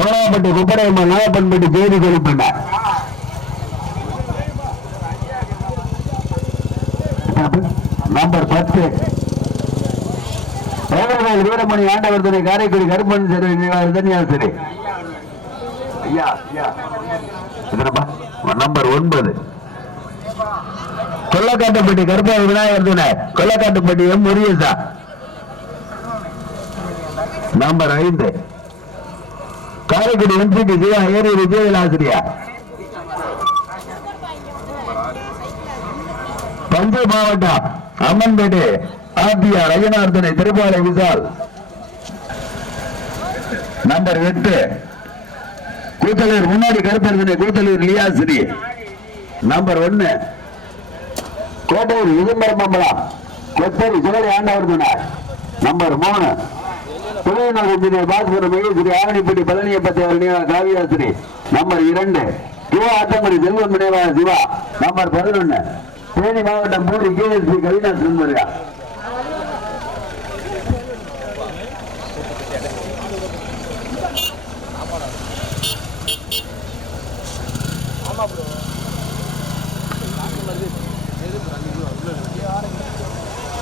கோலாப்பட்டி குப்பரையம்மா Nagappanpatti Jayati கொலிப்பண்ண number பத்து. தேவர்கள் வீரமணி ஆண்டவர் துணை காரைக்குடி கருப்பன் சரி தனியாசிரி. ஐயா ஐயா. நம்பர் ஒன்பது. கொல்லக்காட்டுப்பட்டி கருப்பா விநாயகர் துணை கொல்லக்காட்டுப்பட்டி எம் முருகேசா. நம்பர் ஐந்து. காரைக்குடி எம்பிக்கு விஜயா ஏரி விஜயலாசிரியா தஞ்சை மாவட்டம் அம்மன்பேட்டை ஆர்டிஆர் ஐயனார்தனை திருப்பாலை விசால். நம்பர் எட்டு. கூத்தலூர் முன்னாடி கருப்பரசனை கூத்தலூர் லியாசிரி நம்பர் ஒன்னு. கோட்டையூர் இதுமரமம்பலம் கொத்தரி சிவரி ஆண்டவர் நம்பர் மூணு. துணைநகர் பாஸ்கர் மகேஸ்வரி ஆவணிப்பட்டி பழனியப்பத்தி அவர் காவியாசிரி நம்பர் இரண்டு. சிவா ஆட்டங்குடி செல்வன் நினைவா சிவா நம்பர் பதினொன்னு. தேனி மாவட்டம் பூரி கேஎஸ்பி கவிதா சுந்தரியா ஆமா ப்ரோ